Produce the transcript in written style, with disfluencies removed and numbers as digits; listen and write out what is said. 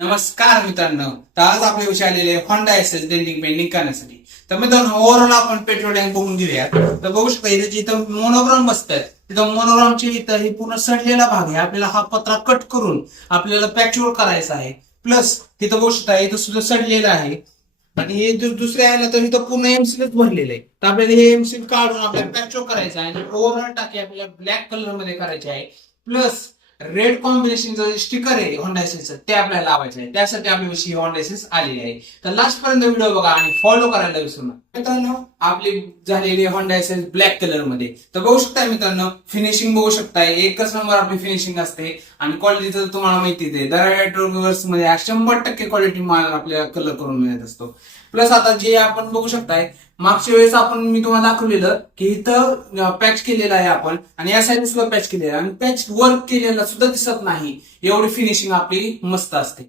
नमस्कार मित्रांनो, तर आज आपले विषय आलेले होंडा एसएस डेंटिंग पेंटिंग करण्यासाठी. तर मित्रांनो, ओव्हरऑल आपण पेट्रोल टँक बघून घेऊया. तर बघू शकता इथे जिथं मोनोग्राम बसतात तिथं मोनोग्रामची इथं ही पूर्ण सडलेला भाग आहे. आपल्याला हा पत्रा कट करून आपल्याला पॅचवर्क करायचा आहे. प्लस तिथं बघू शकता इथं सुद्धा सडलेलं आहे. आणि हे दुसऱ्या आहे ना, तर इथं पूर्ण एमसीलच भरलेलं आहे. तर आपल्याला हे एमसील काढून आपल्याला पॅचवर्क करायचं आहे आणि ओव्हरऑल टाकी आपल्याला ब्लॅक कलर मध्ये करायची आहे. प्लस रेड कॉम्बिनेशनचं स्टिकर आहे होंडा एसएसचं ते आपल्याला लावायचं आहे. त्यासाठी आपल्याविषयी होंडा एसएस आलेली आहे. तर लास्ट पर्यंत व्हिडिओ बघा आणि फॉलो करायला विसरू नका. मित्रांनो, आपली झालेली होंडा एसएस ब्लॅक कलर मध्ये. तर बघू शकताय मित्रांनो, फिनिशिंग बघू शकताय, एकच नंबर आपली फिनिशिंग असते. आणि क्वालिटीचं तुम्हाला माहितीच आहे, दरावर्स मध्ये 100% क्वालिटी माल आपल्याला कलर करून मिळत असतो. प्लस आता जे आपण बघू शकताय, मागच्या वेळेस मी तुम्हाला दाखवलेलं की इथं पॅच केलेलं आहे आपण आणि या साईड सुद्धा पॅच केलेलं आहे आणि पॅच वर्क केलेला सुद्धा दिसत नाही, एवढी फिनिशिंग आपली मस्त असते.